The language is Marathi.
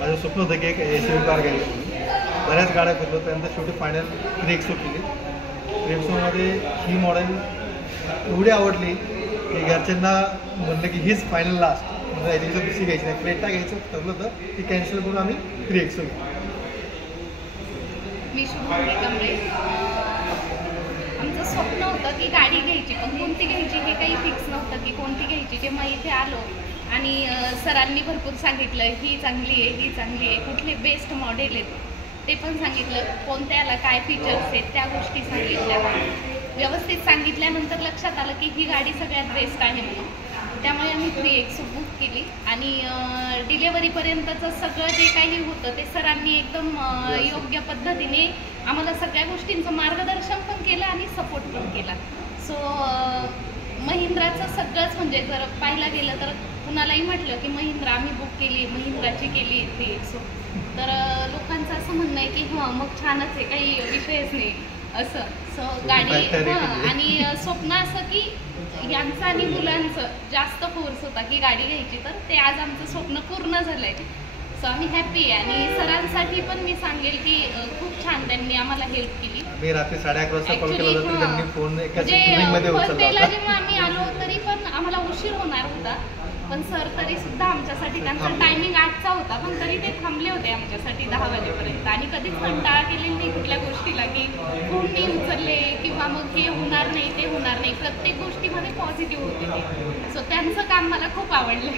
माझं स्वप्न होतं की एक SUV कार घ्यायची म्हणून. बऱ्याच गाड्या फिरलो, त्यानंतर शेवटी फायनल 3XO केली. 3XOमध्ये ही मॉडेल एवढी आवडली की घरच्यांना म्हणलं की हीच फायनल लास्ट, म्हणजे याच्यापेक्षा दुसरी घ्यायची नाही, क्रेटा घ्यायचं ठरलं होतं. ती कॅन्सल करून आम्ही 3XO घेतली. मी शुभंगी कांबळे. आमचं स्वप्न होतं की गाडी घ्यायची, पण कोणती घ्यायची हे काही फिक्स नव्हतं की कोणती घ्यायची. जेव्हा इथे आलो आणि सरांनी भरपूर सांगितलं ही चांगली आहे, ही चांगली आहे, कुठले बेस्ट मॉडेल आहेत ते पण सांगितलं, कोणत्याला काय फीचर्स आहेत त्या गोष्टी सांगितल्या. व्यवस्थित सांगितल्यानंतर लक्षात आलं की ही गाडी सगळ्यात बेस्ट आहे म्हणून. त्यामुळे आम्ही 3XO बुक केली आणि डिलेवरीपर्यंतचं सगळं जे काही होतं ते सरांनी एकदम योग्य पद्धतीने आम्हाला सगळ्या गोष्टींचं मार्गदर्शन पण केलं आणि सपोर्ट पण केला. सो महिंद्राचं सगळंच म्हणजे जर पाहायला गेलं तर कुणालाही म्हटलं की महिंद्रा आम्ही बुक केली, महिंद्राची केली 3XO, तर लोकांचं असं म्हणणं आहे की हां मग छानच आहे, काही विषयच नाही असं. सो गाडी आणि स्वप्न असं की यांचं आणि मुलांचं जास्त फोर्स होता की गाडी घ्यायची, तर ते आज आमचं स्वप्न पूर्ण झालं आहे. सो आम्ही हॅपी आहे. आणि सरांसाठी पण मी सांगेल की खूप छान त्यांनी आम्हाला हेल्प केली. मी रात्री 11:30 वाजता कॉल केला होता, त्यांनी फोन एकाच म्हणजे मीटिंगमध्ये उचलला होता. जेव्हा आम्ही आलो तरी पण आम्हाला उशीर होणार होता, पण सर तरी सुद्धा आमच्यासाठी, त्यांचा टायमिंग 8चा होता पण तरी ते थांबले होते आमच्यासाठी 10 वाजेपर्यंत. आणि कधीच कंटाळा केलेला नाही कुठल्या गोष्टीला की फोन नाही उचलले किंवा मग हे होणार नाही ते होणार नाही. प्रत्येक गोष्टीमध्ये पॉझिटिव्ह होते ते. सो त्यांचं काम मला खूप आवडलं.